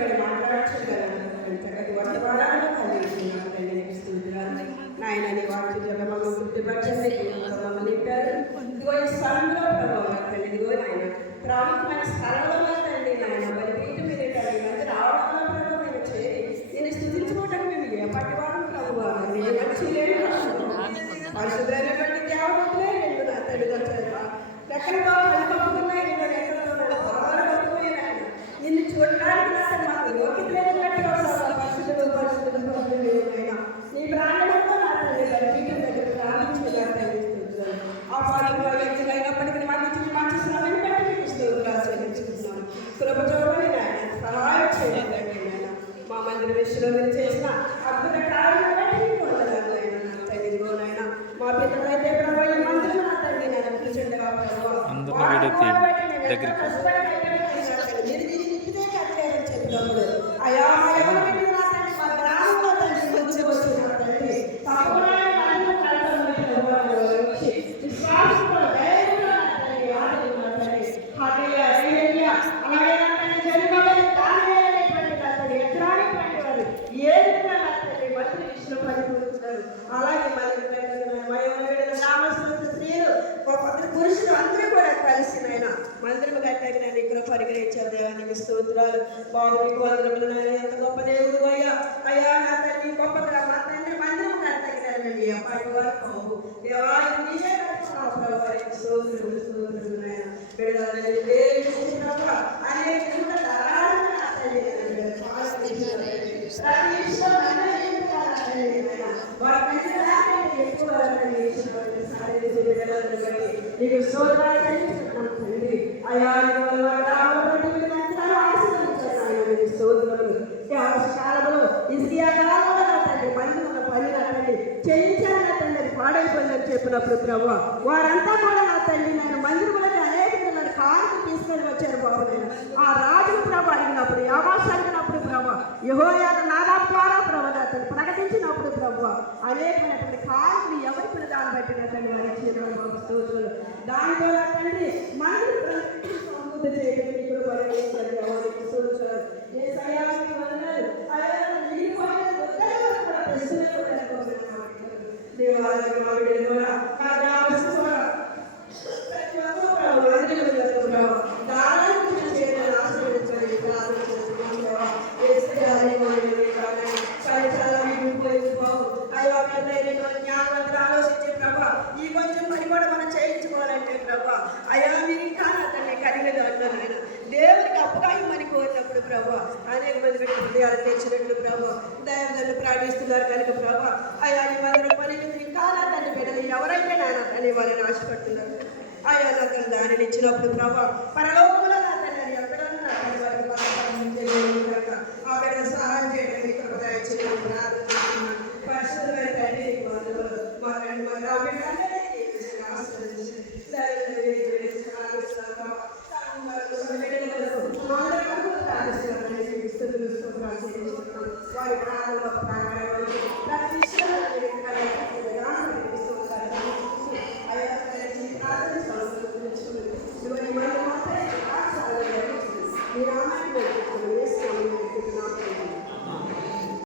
నిలబడి మాట్లాడగలను చక్కటి వర్తమానాలను కలిగిస్తున్నాను నాయన నీ వాటి జగమమ్మ గుర్తుపట్టండి మమ్మల్ని నింపారు ఇదిగో ఈ స్థలంలో ప్రభావం తండ్రి ఇదిగో నాయన ప్రాముఖ్యమైన స్థలంలో తండ్రి నాయన బలిపీఠం మీద తండ్రి రావడంలో ప్రభావం చేరి నేను స్థుతించుకోవటం మేము ఎప్పటి వారం ప్రభావం నేను మంచి లేదు పరిశుభ్రమైనటువంటి దేవతలే రెండు నా తండ్రి ఎక్కడో పడుతున్నాయి నిన్ను చూడడానికి మాకు యోగ్యత లేనట్టుగా పరిశుద్ధులు నీ ప్రాణంలో నా తండ్రి బలిపీఠం దగ్గర ప్రారంభించగలుగుతాను ఆ పాటలు అయినప్పటికీ మాకు ఇచ్చి మంచి శ్రమని బట్టి మీకు ఆచరించుకుంటున్నాను సులభచోబడి నాయన సహాయం చేయండి నాయన మా మందిర విషయంలో మీరు చేసిన అద్భుత కార్యాలను బట్టి మీకు వందనాలు నాయన నా తండ్రి నాయన మా పిల్లలైతే ప్రభావ ఈ మందిరం నా తండ్రి నేను కూర్చుండగా మీరు దీన్ని నిప్పితే కట్టలేరని చెప్పినప్పుడు అయా మా ఎవరు పెట్టిన నా తండ్రి మా గ్రామంలో తండ్రి మంచి వచ్చిన తండ్రి తప్పకుండా అలాగే స్త్రీలు పురుషులు అందరూ కూడా కలిసి నాయన మందిరం కట్టాక నేను ఇక్కడ పరిగణించారు దేవానికి స్తోత్రాలు బాబుకి వందరములు ఎంత గొప్ప దేవుడు అయ్యా అయ్యా నా తండ్రి గొప్ప మా తండ్రి మందిరం కట్టాకనండి అప్పటి వరకు దేవానికి మీరే కట్టుకున్నావు స్తోత్రులు స్తోత్రులు నాయన బిడ్డలని అనేక నీకు స్తోత్రాలు తండ్రి అయా కాలంలో ఇస్కియా కాలంలో తండ్రి మంది ఉన్న పని తండ్రి చేయించాలి నా తండ్రి పాడైపోయిందని చెప్పినప్పుడు ప్రభు వారంతా కూడా నా తండ్రి నేను మందిరములకి అనేక నన్ను కారుకు తీసుకొని వచ్చారు బాబు నేను ఆ రాజులు ప్రభు అడిగినప్పుడు యావాస అడిగినప్పుడు ప్రభు యెహోవా నాదాబు ద్వారా ప్రభు అతను ప్రకటించినప్పుడు ప్రభు అనేకమైనటువంటి కారుని ఎవరి పిల్లదాన్ని బట్టినటువంటి వారికి స్తోత్రాలు దానితో తండ్రి మందిరం సమృద్ధి చేయడం ఇప్పుడు పరిగణించారు ఎవరికి స్తోత్రాలు ఏ సయానికి వందనాలు దేవాలయం ఆలోచించే ప్రభా ఈ కొంచెం పని కూడా మనం చేయించుకోవాలంటే ప్రభా అయ్యా మీరు ఇంకా నా తండ్రి కలిగిన అంటున్నాయన దేవుడికి అప్పగాయమని కోరినప్పుడు ప్రభా అనేక మంది పెట్టి హృదయాలు తెచ్చినట్లు ప్రభా దైవజనులు ప్రార్థిస్తున్నారు కనుక ప్రభా అయ్యా ఈ మందిరం పని ఇంకా నా తండ్రి బిడ్డలు ఎవరైతే నాన్న అని వాళ్ళని ఆశపడుతున్నారు అయ్యా నా దానిని ఇచ్చినప్పుడు ప్రభా పరలో